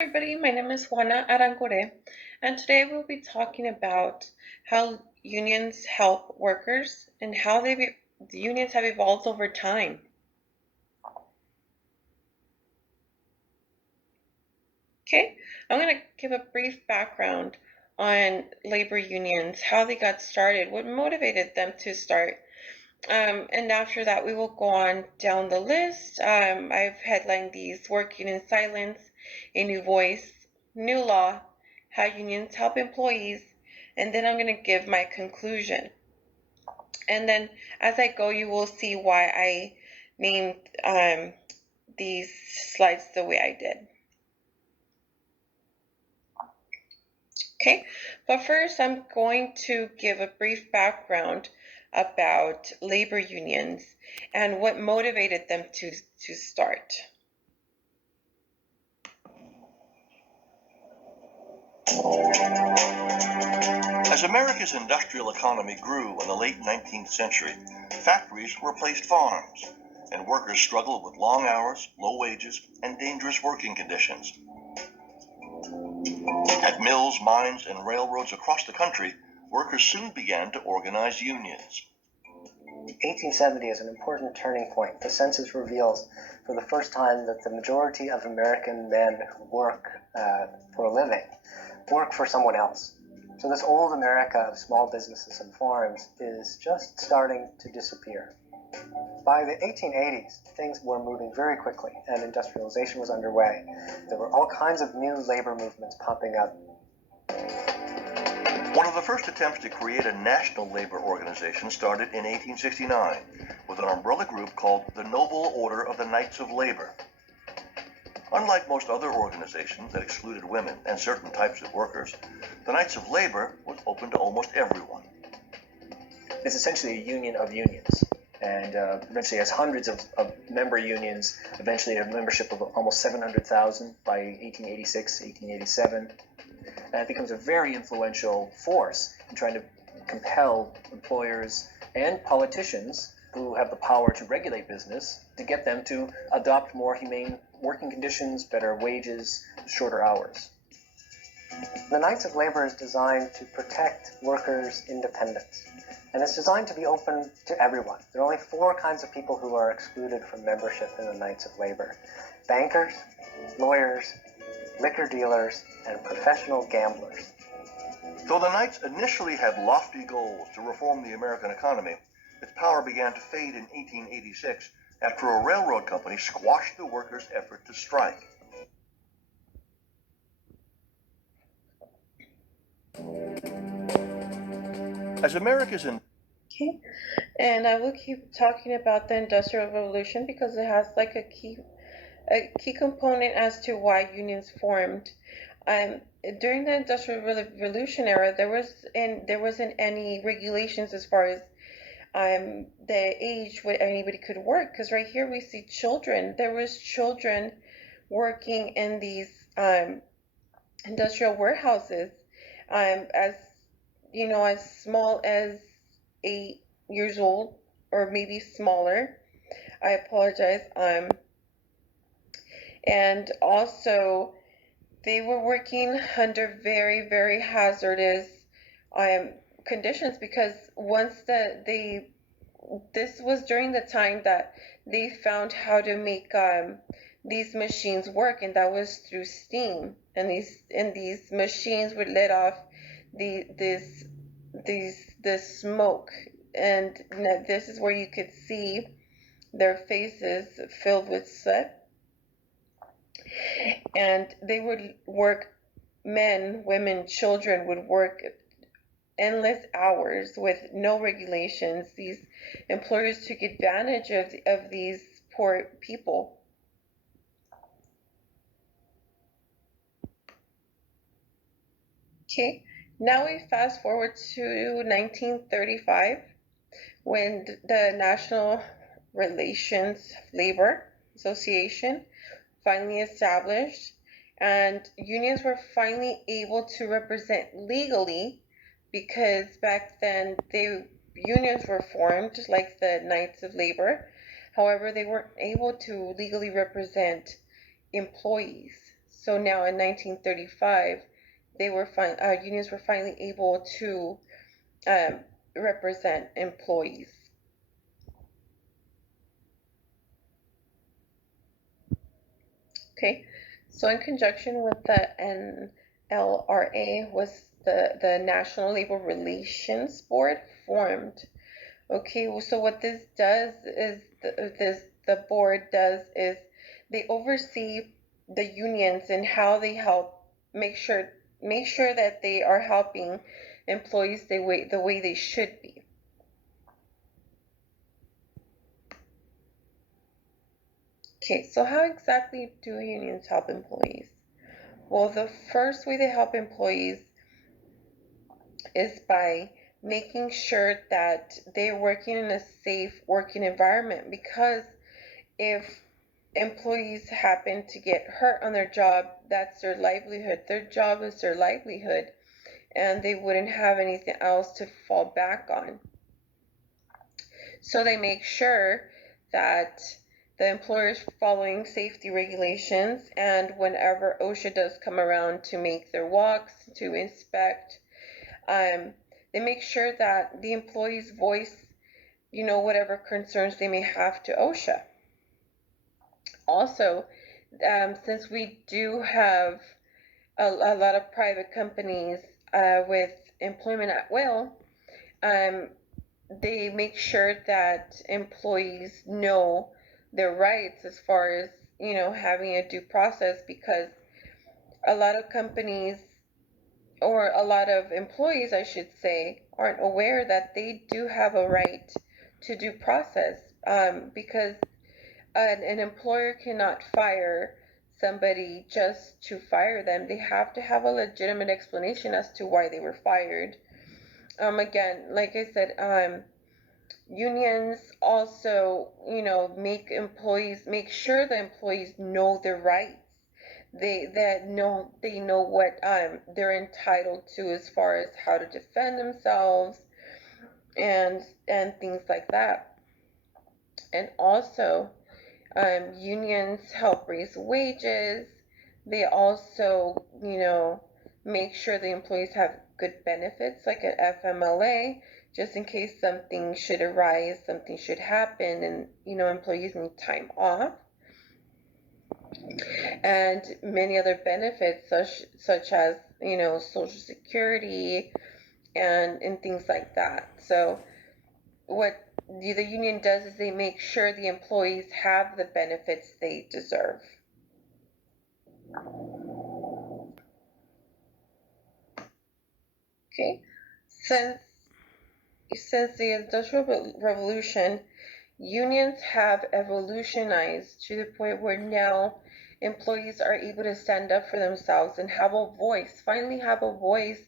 Everybody, my name is Juana Arangure, and today we'll be talking about how unions help workers and how the unions have evolved over time. Okay, I'm going to give a brief background on labor unions, how they got started, what motivated them to start. And after that, we will go on down the list. I've headlined these: Working in Silence, A New Voice, New Law, How Unions Help Employees, and then I'm going to give my conclusion. And then as I go, you will see why I named these slides the way I did. Okay, but first I'm going to give a brief background about labor unions and what motivated them to start. As America's industrial economy grew in the late 19th century, factories replaced farms, and workers struggled with long hours, low wages, and dangerous working conditions. At mills, mines, and railroads across the country, workers soon began to organize unions. 1870 is an important turning point. The census reveals for the first time that the majority of American men who work for a living work for someone else. So this old America of small businesses and farms is just starting to disappear. By the 1880s, things were moving very quickly and industrialization was underway. There were all kinds of new labor movements popping up. One of the first attempts to create a national labor organization started in 1869 with an umbrella group called the Noble Order of the Knights of Labor. Unlike most other organizations that excluded women and certain types of workers, the Knights of Labor was open to almost everyone. It's essentially a union of unions, and eventually has hundreds of member unions, eventually a membership of almost 700,000 by 1886, 1887. And it becomes a very influential force in trying to compel employers and politicians who have the power to regulate business to get them to adopt more humane working conditions, better wages, shorter hours. The Knights of Labor is designed to protect workers' independence, and it's designed to be open to everyone. There are only 4 kinds of people who are excluded from membership in the Knights of Labor: bankers, lawyers, liquor dealers, and professional gamblers. Though the Knights initially had lofty goals to reform the American economy, its power began to fade in 1886 after a railroad company squashed the workers' effort to strike. As America's Okay, and I will keep talking about the Industrial Revolution because it has like a key component as to why unions formed. During the Industrial Revolution era, there wasn't any regulations as far as the age where anybody could work. Because right here we see children. There was children working in these industrial warehouses, as as small as 8 years old or maybe smaller. I apologize. And also they were working under very, very hazardous um, conditions because this was during the time that they found how to make these machines work, and that was through steam. And these machines would let off this smoke, and this is where you could see their faces filled with sweat. And they would work, men, women, children would work endless hours with no regulations. These employers took advantage of these poor people. Okay, now we fast forward to 1935 when the National Relations Labor Association finally established, and unions were finally able to represent legally, because back then unions were formed like the Knights of Labor. However, they weren't able to legally represent employees. So now in 1935, unions were finally able to um, represent employees. Okay, so in conjunction with the NLRA was the National Labor Relations Board formed. Okay, so what this does is the board does is they oversee the unions and how they help make sure make sure that they are helping employees the way they should be. Okay, so how exactly do unions help employees? Well, the first way they help employees is by making sure that they're working in a safe working environment, because if employees happen to get hurt on their job, that's their livelihood. Their job is their livelihood, and they wouldn't have anything else to fall back on. So they make sure that the employer is following safety regulations, and whenever OSHA does come around to make their walks, to inspect, they make sure that the employees voice, whatever concerns they may have to OSHA. Also, since we do have a lot of private companies with employment at will, um, they make sure that employees know their rights as far as, having a due process, because a lot of companies, or a lot of employees, I should say, aren't aware that they do have a right to due process, because an employer cannot fire somebody just to fire them. They have to have a legitimate explanation as to why they were fired. Again, like I said, unions also, make sure the employees know their rights. They know what they're entitled to as far as how to defend themselves, and things like that. And also, unions help raise wages. They also, make sure the employees have good benefits, like an FMLA, just in case something should arise, something should happen, and, employees need time off. And many other benefits, such as, Social Security, and things like that. So what the union does is they make sure the employees have the benefits they deserve. Okay, since the Industrial Revolution, unions have evolutionized to the point where now employees are able to stand up for themselves and have a voice, finally have a voice,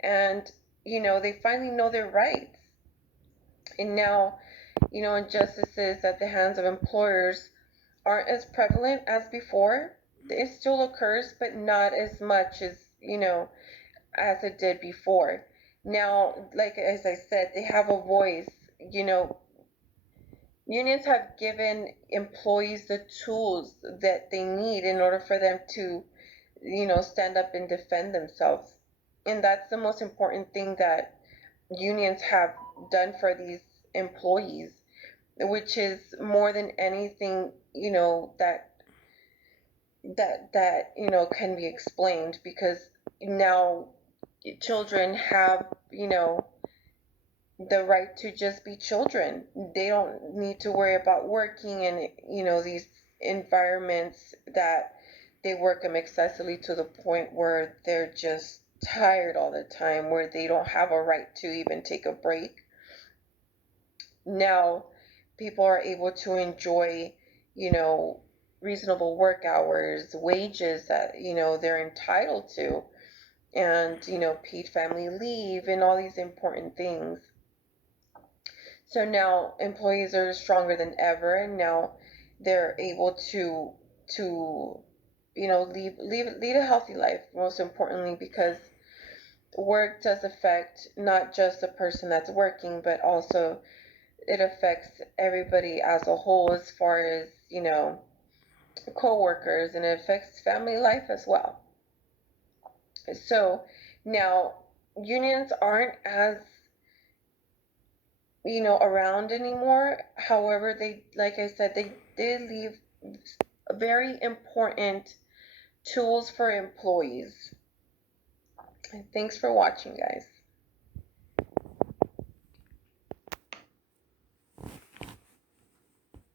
and, they finally know their rights. And now, injustices at the hands of employers aren't as prevalent as before. It still occurs, but not as much as, as it did before. Now, like as I said, they have a voice. You know, unions have given employees the tools that they need in order for them to, stand up and defend themselves. And that's the most important thing that unions have done for these employees, which is more than anything, that can be explained, because now children have, the right to just be children. They don't need to worry about working in, these environments that they work them excessively to the point where they're just tired all the time, where they don't have a right to even take a break. Now people are able to enjoy, you know, reasonable work hours, wages that, they're entitled to, and, paid family leave, and all these important things. So now employees are stronger than ever, and now they're able to lead a healthy life, most importantly, because work does affect not just the person that's working, but also it affects everybody as a whole, as far as, co-workers, and it affects family life as well. So now unions aren't as around anymore. However, they, like I said, they did leave very important tools for employees. And thanks for watching, guys.